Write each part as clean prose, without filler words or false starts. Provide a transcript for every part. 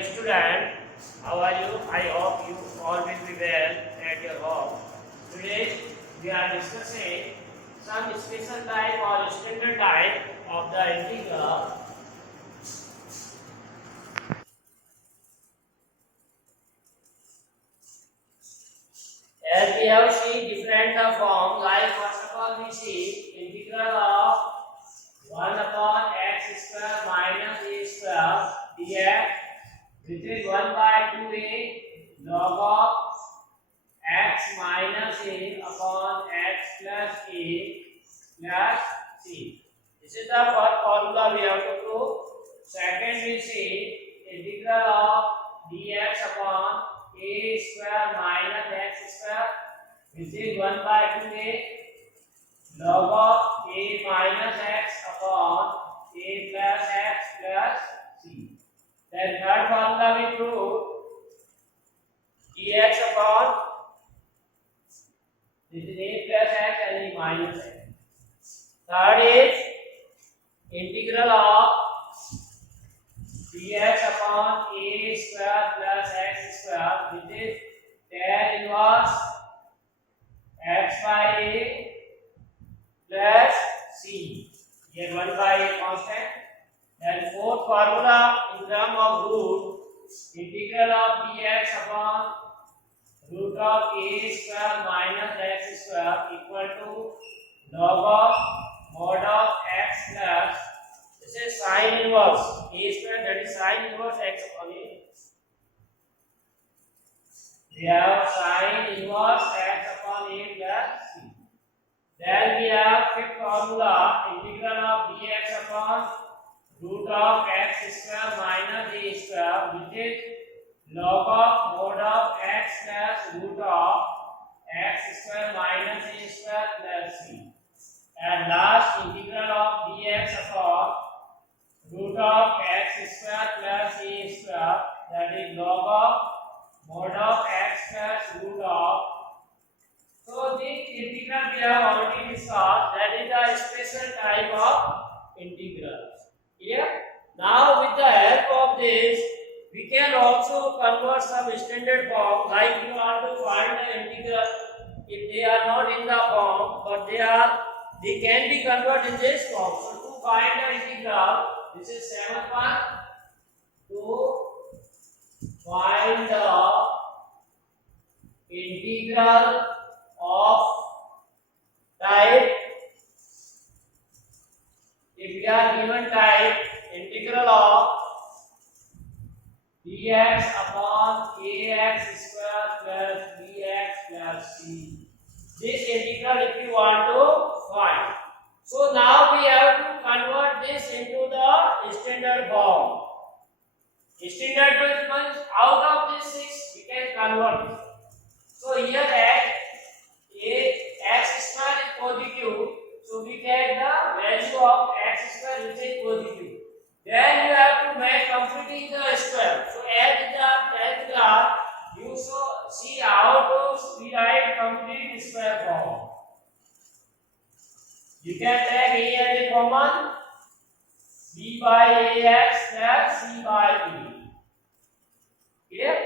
dear student, how are you? I hope you all will be well at your home. Today we are discussing some special type or standard type of the integral. As we have seen different forms, like first of all we see integral of 1 upon x square minus a square dx, which is 1 by 2a log of x minus a upon x plus a plus c. This is the first formula we have to prove. Second we see integral of dx upon a square minus x square, which is 1 by 2a log of a minus x upon a plus x plus c. Then third formula we prove dx upon this is a plus x and a minus x. Third is integral of dx upon a square plus x square, which is tan inverse x by a plus c. Here 1 by a constant. Then fourth formula in terms of root, integral of dx upon root of a square minus x square equal to log of mod of x plus, this is sine inverse a square, that is sine inverse x upon a. We have sine inverse x upon a plus c. Then we have fifth formula, integral of dx upon root of x square minus a square, which is log of mod of x plus root of x square minus a square plus c. And last, integral of dx upon root of x square plus a square, that is log of mod of x plus root of. So this integral we have already discussed, that is the special type of integrals. Here, now with the help of this, we can also convert some standard form, like you want to find the integral if they are not in the form, but they can be converted in this form. So to find the integral, this is 7th one. To find the integral of type, if we are given type integral of dx upon ax square plus bx plus c, this integral if you want to find. So now we have to convert this into the standard form. Standard form means out of this 6 we can convert it. So here x square is positive, so we get the value of x square which is positive. Then you have to make completing the square. So as the graph, you see how to rewrite complete square form. You can take a as a common, b by ax plus c by b. Clear?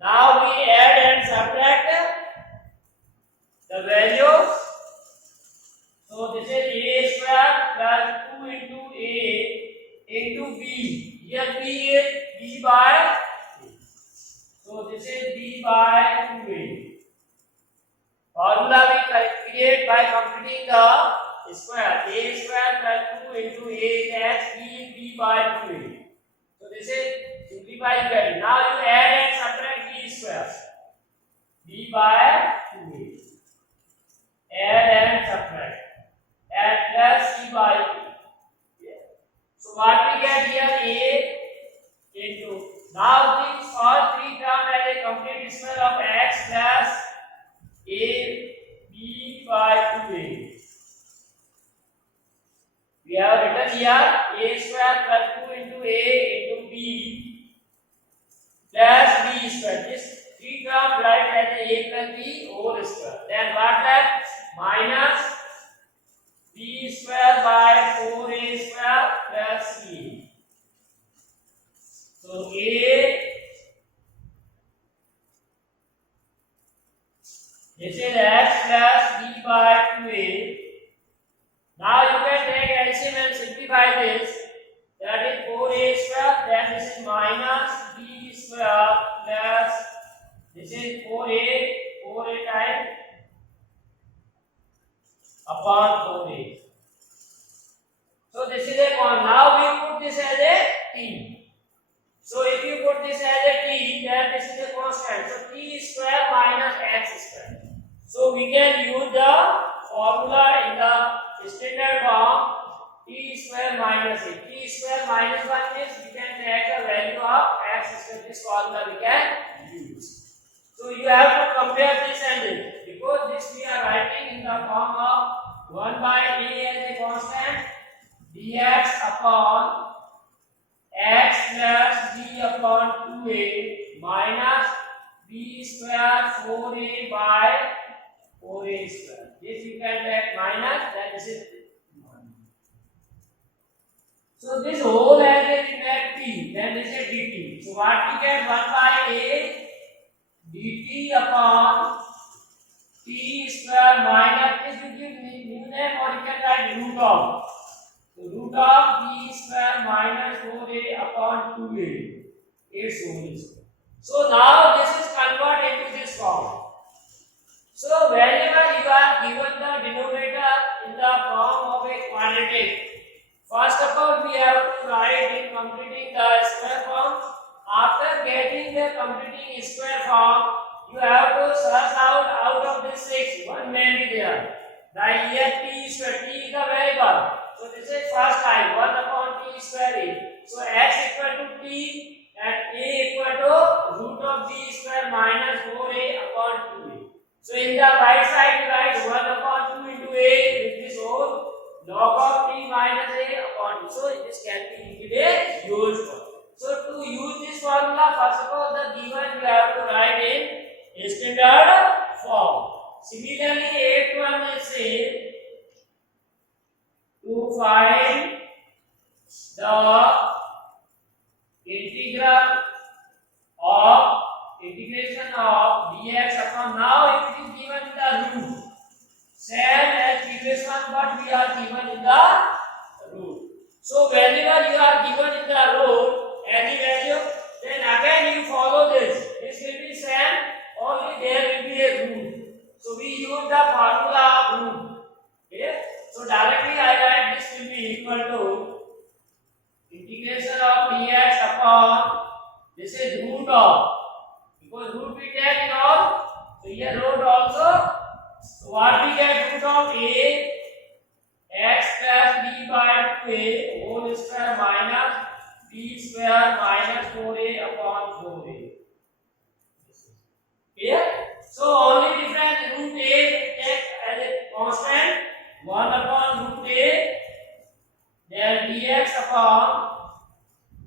Now we add and subtract the values. So this is a square plus 2 into a into b. Here b is b by 2. So this is b by 2a. Formula we create by completing the square. A square plus 2 into a dash b is b by 2a. So this is simplified value. Now you add and subtract b square. b by 2a. Add and subtract. Add plus c by 2. So what we get here a into, now these all three terms as a complete square of x plus a b by 2a. We have written here a square plus 2 into a into b plus b square. This three terms write as a plus b whole square. Then what left? Minus b square by 4a square plus c. So a by 2a. Now you can take LCM and simplify this. That is 4a square, then this is minus b square plus this is 4a times upon 4a. So this is a constant. Now we put this as a t. So if you put this as a t, then this is a constant. So t square minus x square. So we can use the formula in the standard form. T square minus a. T square minus 1 means we can take the value of x square. This formula we can use. So you have to compare this and this, because this we are writing in the form of 1 by a as a constant, dx upon x plus b upon 2a minus b square 4a by 4a square. This you can take minus, then this is 1. So this whole has a impact t, then this is dt. So what we get 1 by a dt upon t square minus this will give new name, or you can write root of. So root of t square minus 4a upon 2a. It's whole square. So now this is converted into this form. So whenever you are given the denominator in the form of a quadratic, first of all we have to write in completing the square form. After getting the completing square form, you have to search out of this 6, one may be there. The here t square, t is the variable. So this is first time 1 upon t square a. So x equal to t and a equal to root of b square minus 4a upon 2a. So in the right side you write 1 upon 2 into a with this whole log of t minus a upon 2. So this can be used for. So to use this formula, first of all the given you have to write in standard form. Similarly, 8th one is say to find the integration of dx upon, now if it is given in the root, same as previous one, but we are given in the root. So whenever you are given in the root any value, then again you follow this. This will be same, only there will be a root. So we use the formula of root. Okay? So directly I write this will be equal to integration of dx upon, this is root of, because root we take in all, so here root also. So what we get, root of a x plus b by 2a whole square minus b square minus 4a upon 4a. Clear? So only difference, root a take as a constant 1 upon root a, then dx upon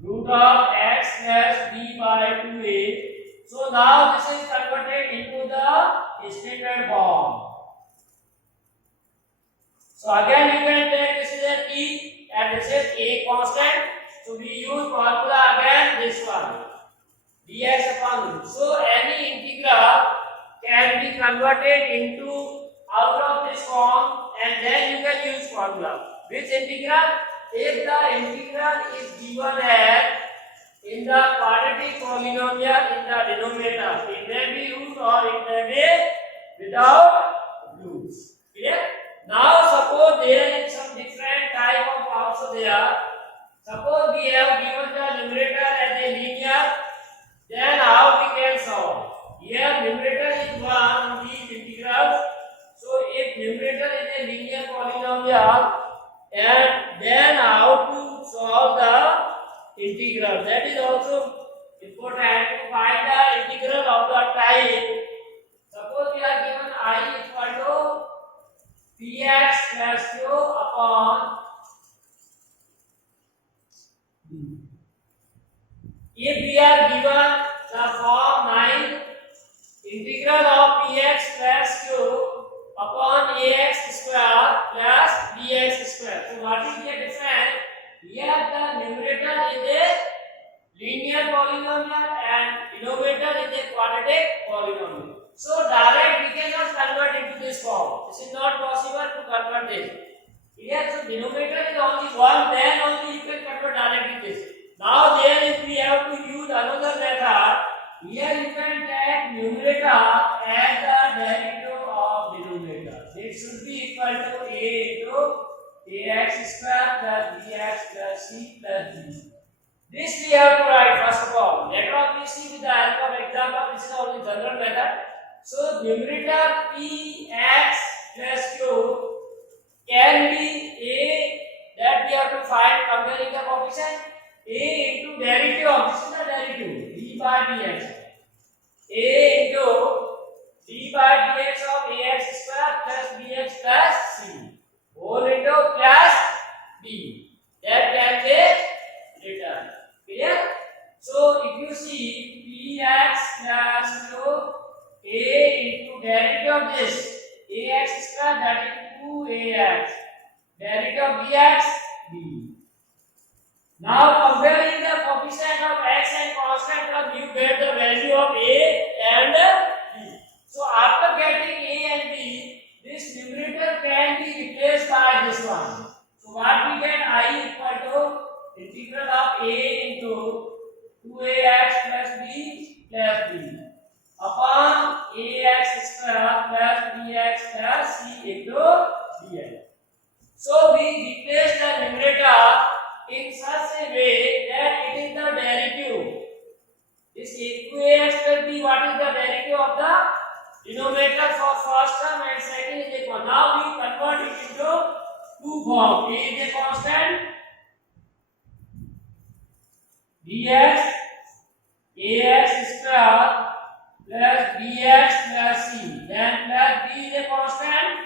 root of x plus b by 2a. So now this is converted into the standard form. So again you can take this is a t and this is a constant. So we use formula again this one, dx upon root. So any integral can be converted into out of this form, and then you can use formula. Which integral? If the integral is given as in the quadratic polynomial in the denominator, it may be root or it may be without roots. Clear? Now suppose there is some different type of also there. Suppose we have given the numerator as a linear, then how we can solve? Here numerator is one of these integrals. So if numerator is a linear polynomial, and then how to solve the integral, that is also important to find the integral of the type. Suppose we are given I equal to px plus q upon, if we are given the form 9 integral of px plus q upon ax square plus bx square. So what is the difference? Here the numerator is a linear polynomial and denominator is a quadratic polynomial. So direct we cannot convert into this form. This is not possible to convert this. Here, so denominator is only 1, then only you can convert directly this. Now there is we have to use another method. Here you can take numerator as the derivative of denominator. It should be equal to a into ax square plus bx plus c plus d. This we have to write first of all. Later on we see with the help of example. This is only general method. So numerator px plus q can be a that we have to find comparing the coefficient a into derivative of this is the derivative d by dx. A into d by dx of ax square plus bx plus c whole into plus b. That can be written. Clear? So if you see px plus q a into derivative of this ax square that is 2ax derivative of bx b. Now comparing the coefficient of x and constant term, you get the value of a and b. So after getting a and b, this numerator can be replaced by this one. So what we get I equal to integral of a into 2ax plus b plus b upon ax square plus bx plus c into dx. So we replace the numerator in such a way that it is the derivative. This 2ax plus b, what is the derivative of the denominator for first term and second is equal. Now we convert it into two forms. A is a constant, dx ax square plus bx plus c, then plus b is a constant,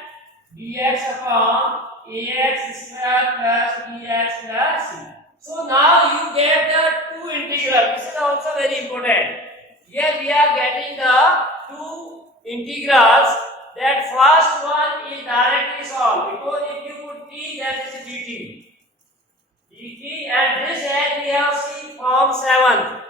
dx upon ax square plus bx plus c. So now you get the two integrals. This is also very important. Here we are getting the two integrals. That first one is directly solved because if you put t, that is dt. dt and this as we have seen form 7.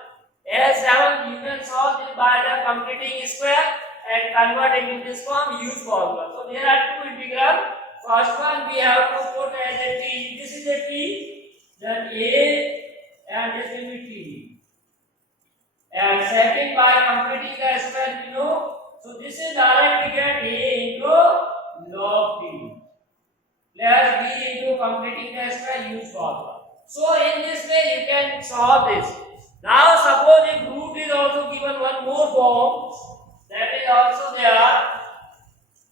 As 7 you can solve this by the completing square and converting in this form, use formula. So there are two integrals. First one we have to put as a t. This is a t, then a and this will be t. And second by completing the square, you know. So this is direct we get a into log t plus b into completing the square, use formula. So in this way you can solve this. Now suppose if root is also given one more form, that is also there.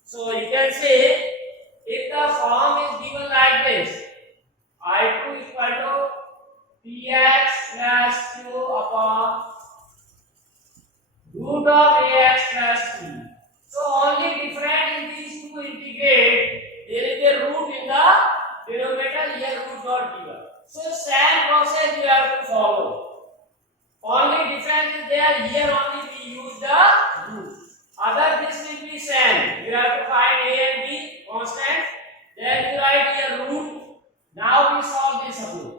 So you can say if the form is given like this, I2 equal to px plus q upon root of ax plus t. So only difference in these two integrate, there is a root in the denominator, here root not given. So same process you have to follow. Only difference is there, here only we use the root. Other this will be same. You have to find a and b constant. Then you write here root. Now we solve this root.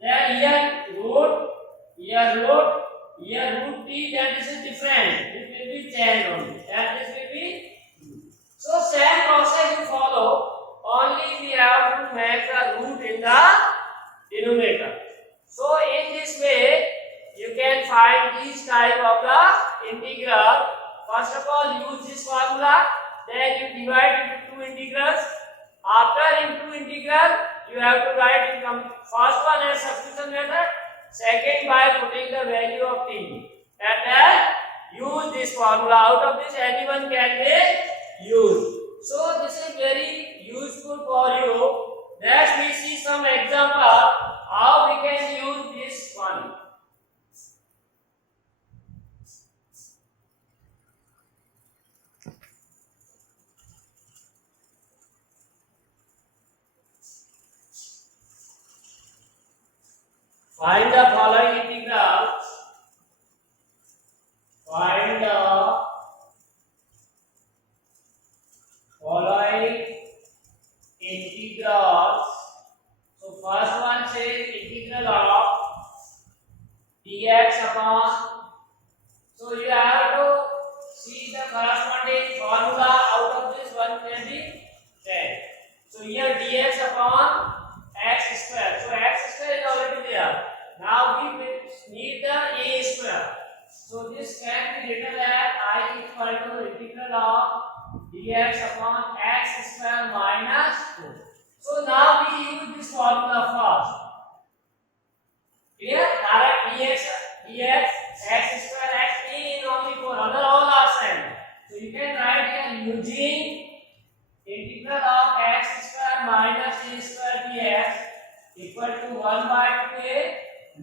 Then here root, here root, here root t. Then this is different. This will be change only. And this will be root. So same process you follow. Only we have to make the root in the denominator. So in this way you can find these type of the integral. First of all, use this formula, then you divide into two integrals. After in two integral, you have to write in first one as substitution method, second by putting the value of t. And then use this formula. Out of this, anyone can be used. So this is very useful for you. Next, we see some example how we can use this one. Find the following integrals. Find the following integrals. So first one says integral of dx upon. So you have to see the corresponding formula. Out of this one can be x square minus a square dx equal to 1 by 2a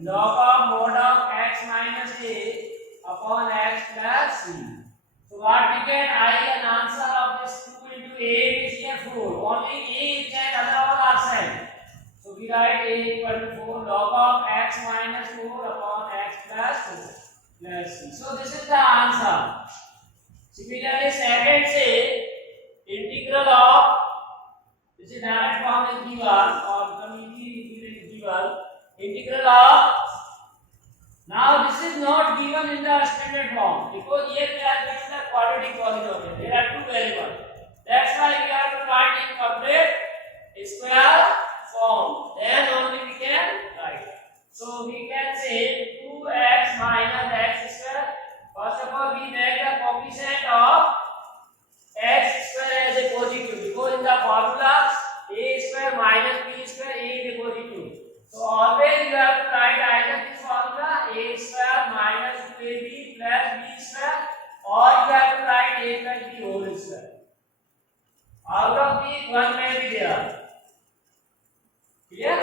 log of mod of x minus a upon x plus c. So what we get? An answer of this 2 into a is here 4. Only a is there, other all are same. So we write a equal to 4 log of x minus 4 upon x plus 4 plus c. So this is the answer. Similarly, second say integral of, this is direct form is given or easily given, integral of, now this is not given in the standard form because here we are given the quadratic polynomial. There are two variables. That's why we have to write in complete square form. Then only we can write. So we can say 2x minus x square. First of all, we make the coefficient of x square as a positive because in the formula a square minus b square a is a positive. So always you have to write either this formula a square minus 2ab plus b square, or you have to write a plus b whole square. Out of these one may be there. Clear?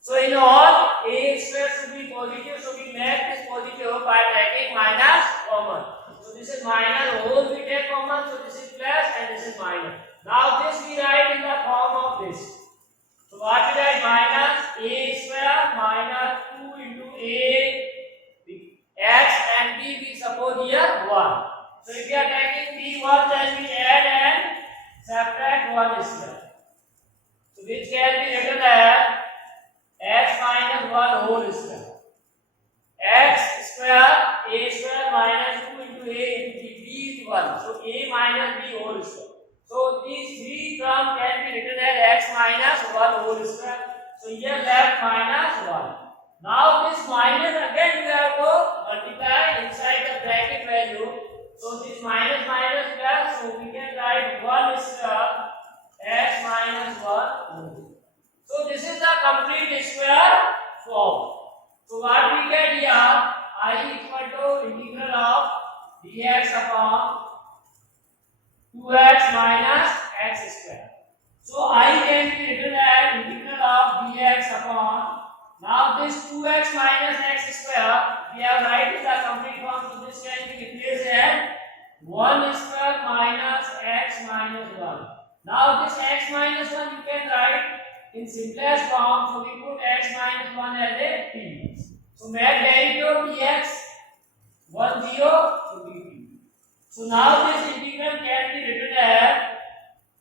So in all a square should be positive, so we make this positive by taking minus common. So this is minus, whole we take common, so this is plus and this is minus. Now this we write in the form of this. So what we write? Minus a square minus 2 into a x and b we suppose here 1. So if we are taking b 1, then we add and subtract 1 square. So which can be written as x minus 1 whole square. X square a square minus 2 into a into b is 1. So a minus b whole square. So these three terms can be written as x minus 1 whole square. So here left minus 1. Now this minus again we have to multiply inside the bracket value. So this minus minus plus, so we can write 1 square x minus 1 whole. So this is the complete square form. So what we get here, I equal to integral of dx upon 2x minus x square. So I can be written as integral of dx upon, now this 2x minus x square, we have written the complete form, so this can be replaced as 1 square minus x minus 1. Now this x minus 1 you can write in simplest form, so we put x minus 1 as a t. So make derivative dx 1 0 to dt. So now this integral can be written as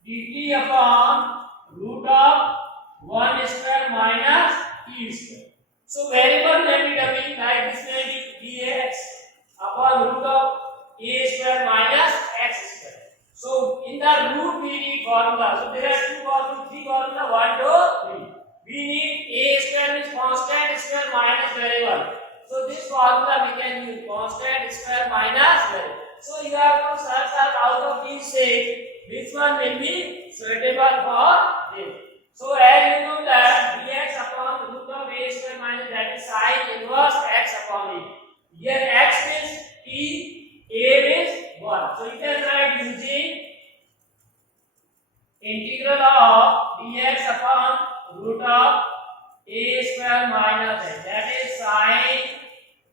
dt upon root of 1 square minus t square. So variable may be coming like this may be dx upon root of a square minus x square. So in the root we need formula. So there are two formulas, three formula, 1, 2, 3. We need a square is constant square minus variable. So this formula we can use constant square minus variable. So you have to search out of these six which one will be suitable for this. So as you know that dx upon root of a square minus, that is sine inverse x upon a. Here x is t, a is 1. So you can write using integral of dx upon root of a square minus x, that is sine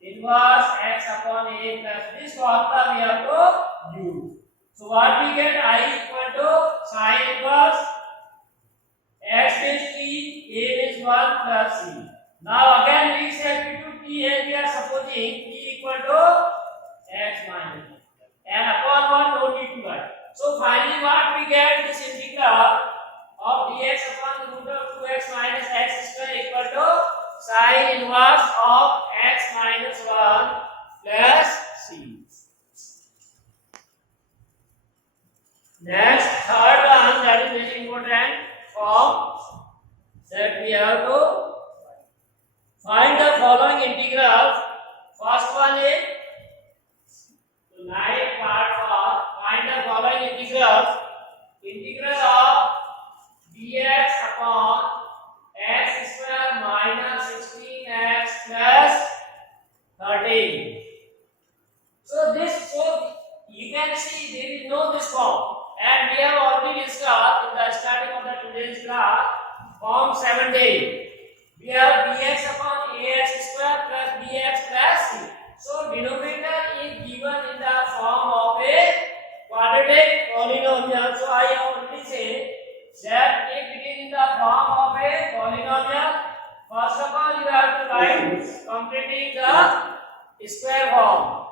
inverse x upon a plus. This formula we have to use. So what we get, I equal to sine inverse x is t, a is 1 plus c. Now again we set to t as we are supposing t equal to x minus 1 and upon 1 no need to write. So finally what we get, this integral of dx upon root of 2x minus x square equal to sine inverse of x minus 1 plus c. Next, third one, that is very important form, that we have to find the following integrals. First one is tonight part for find the following integrals. Integral of dx upon x square minus 16x plus 13. So you can see there is no this form, and we have already discussed in the starting of the this graph form 17. We have bx upon ax square plus bx plus c. So denominator is given in the form of a quadratic polynomial. So I only say that if it is in the form of a polynomial, first of all you have to write completing the square form.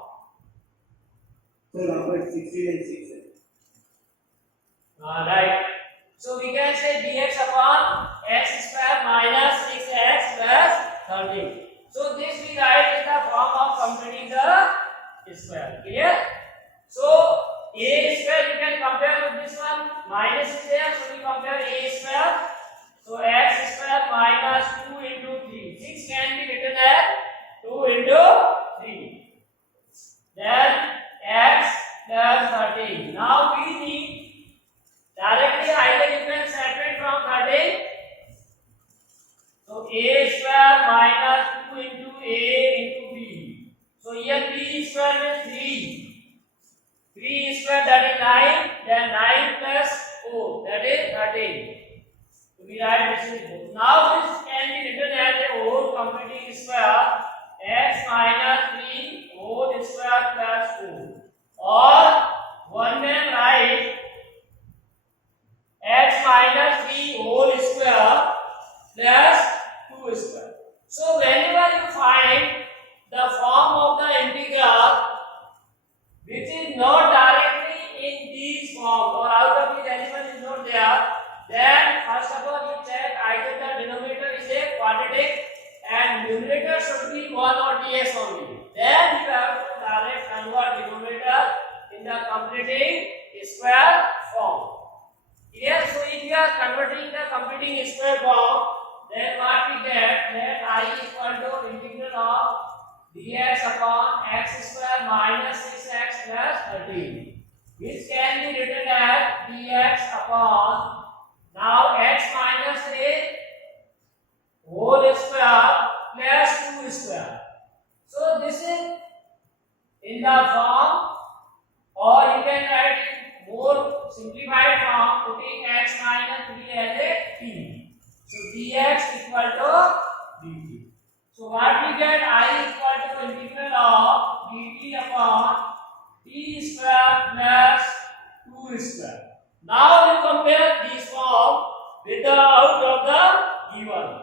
So number 16 and 6. Right. So we can say dx upon x square minus 6x plus 13. So this we write in the form of completing the square. Clear? So a square you can compare with this one. Minus is there, so we compare a square. So x square minus 2 into 3. 6 can be written as 2 into 3. Then x plus 13. Now we need directly either you can separate from 13. So a square minus 2 into a into b. So here b square means 3. 3 square that is 9. Then 9 plus 4 that is 13. So we write this is both. Now this can be written as a whole completing square x minus 3 whole square plus 4. Or one can write x minus 3 whole square plus 2 square. So whenever you find the form of the integral which is not directly in these forms or out of these element is not there, then first of all you check either the denominator is a quadratic and numerator should be 1 or dx only. Then you have to direct convert denominator in the completing square form. Here, so if you are converting the completing square form, then what we get that I equal to integral of dx upon x square minus 6x plus 13, which can be written as dx upon now x minus a whole square plus 2 square. So this is in the form, or you can write it more simplified form, putting x minus 3 as a t. So dx equal to dt. So what we get, I equal to integral of dt upon t square plus 2 square. Now you compare this form with the out of the given.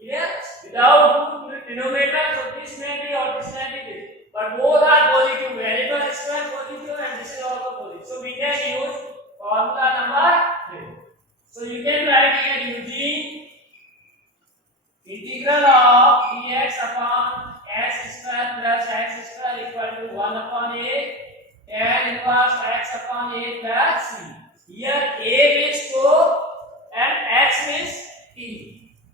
Yes, without denominator, so this may be or this may be this. But both are positive. Variable square positive and this is also positive. So we can use formula number 3. So you can write here using integral of dx upon x square plus x square equal to 1 upon a tan inverse x upon a plus c. Here a means 4 and x means t.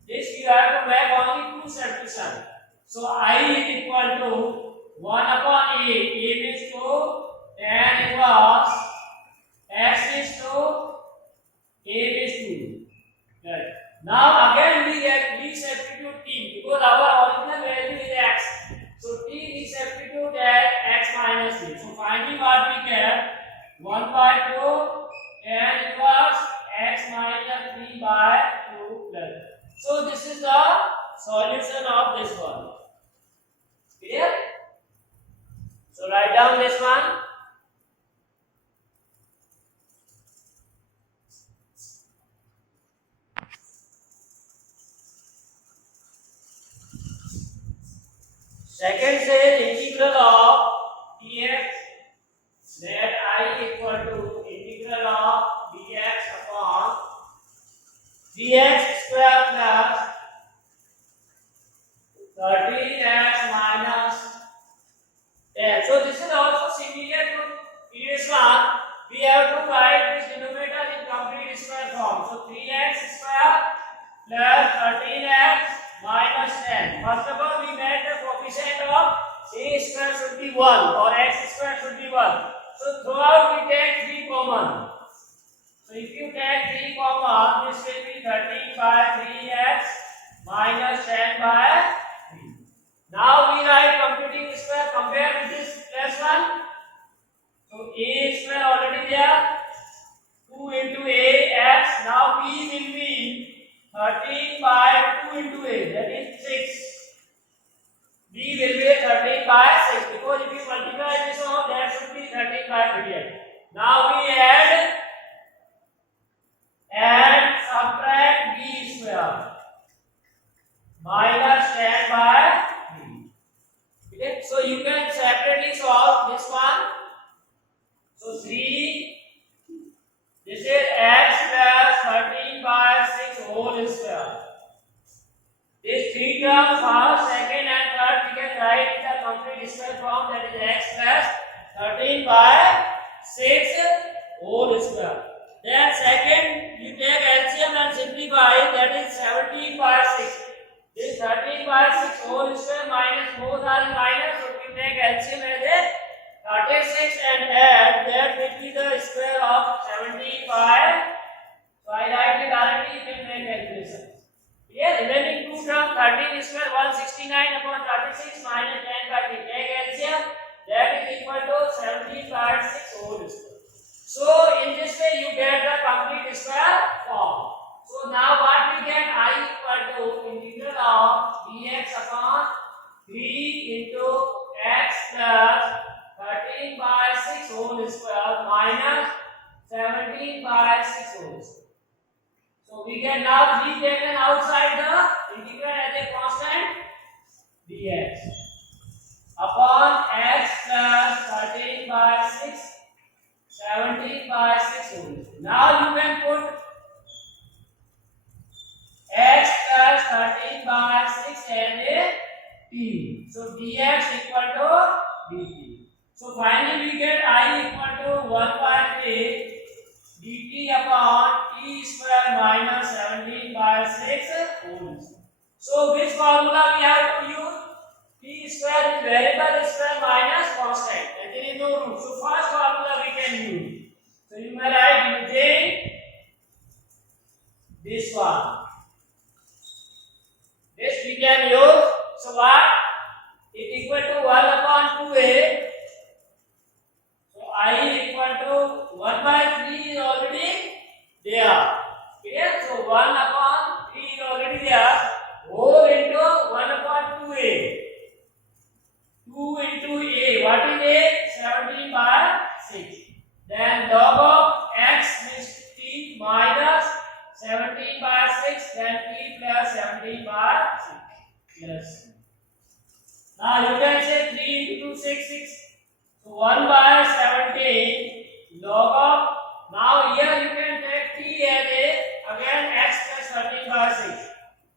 This you have to make only two substitution. So I is equal to 1 upon a means 2, tan inverse x is 2, a is 2. Right. Now again we substitute t because our original value is x. So t we substitute as x minus t. So finally what we get 1 by 2 tan inverse x minus 3 by 2 plus. So this is the solution of this one. Clear? So write down this one. Second says integral of dx that I equal to integral of dx upon dx square plus 13x minus 10. So this is also similar to previous one. We have to write this denominator in complete square form. So 3x square plus 13x minus 10. First of all, we made the coefficient of a square should be 1 or x square should be 1. So throughout we take 3 common. So if you take 3 common, this will be 13 by 3x minus 10 by 3. Now we write computing square, compare with this plus 1. So a square already there, 2 into a x. Now b will be term first, second and third we can write in the complete square form, that is x plus 13 by 6 whole square. Then second you take LCM and simplify, that is 17 by 6. This 13 by 6 whole square minus both are in minus, so we take LCM as a 36 and add, that will be the square of 17 by, so I write it directly, you can make calculation. Here remaining two terms, 13 square 169 upon 36 minus 10 by 3, take LCM, that is equal to 17 by 6 whole square. So in this way you get the complete square form. So now what we get, I equal to integral of dx upon 3 into x plus 13 by 6 whole square minus 17 by 6 whole square. So we get now 3 taken outside the integral as a constant dx upon x plus 13 by 6 17 by 6 whole square. Now you can put x plus 13 by 6 and a t. So dx equal to dt. So finally we get I equal to 1 by 3 dt upon t square minus 17 by 6 whole square. So which formula we have to use? T square is variable square minus constant, and there is no root. So first formula we can use. So you may write using this one. This we can use. So what? It equal to 1 upon 2a. So I equal to 1 by 3 is already there. Clear? So 1 upon 3 is already there. Whole into 1 upon 2a. 2 into a. What is a? 17 by 6. Then log of x means t minus 17 by 6, then t plus 17 by 6 plus. Now you can say 3 into 6, 6. So 1 by 17 log of, now here you can take t as a, again x plus 13 by 6.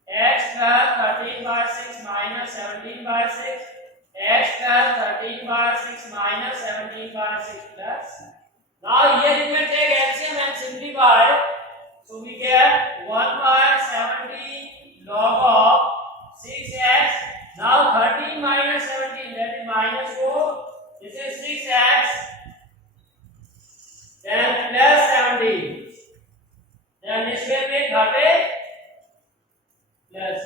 X plus 13 by 6 minus 17 by 6. X plus 13 by 6 minus 17 by 6 plus. Now here you can take LCM and simplify. So we get 1 by 17 log of 6x. Now 13 minus 17, that is minus 4. This is 6x. Then plus 17. Then this will be 30 plus.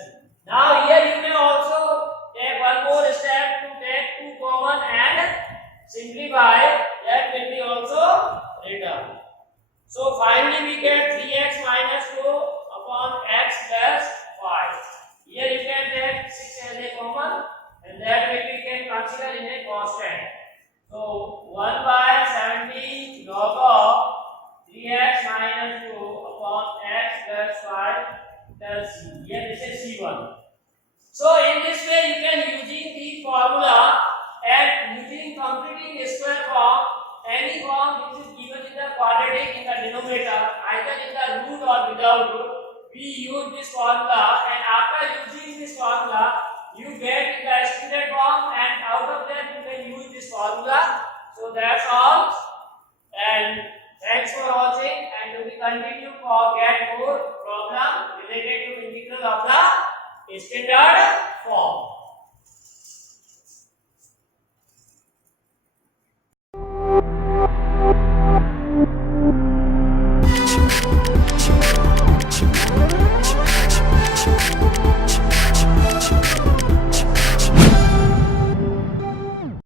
Now here you may also take one more step to take 2 common and simplify. That will be also written. So finally we get 3x minus 2 upon x plus 5. Here you can take 6 as a common, and that will we can consider in a constant. So 1 by 17 log of 3x minus 2 upon x plus 5 plus c. Here this is c1. So in this way you can using the formula and using completing square form, any form which is given in the quadratic in the denominator, either in the root or without root, we use this formula, and after using this formula you get in the extended form, and out of that you can use this formula. So that's all, and thanks for watching, and we continue for get more problem related to integral of the standard form.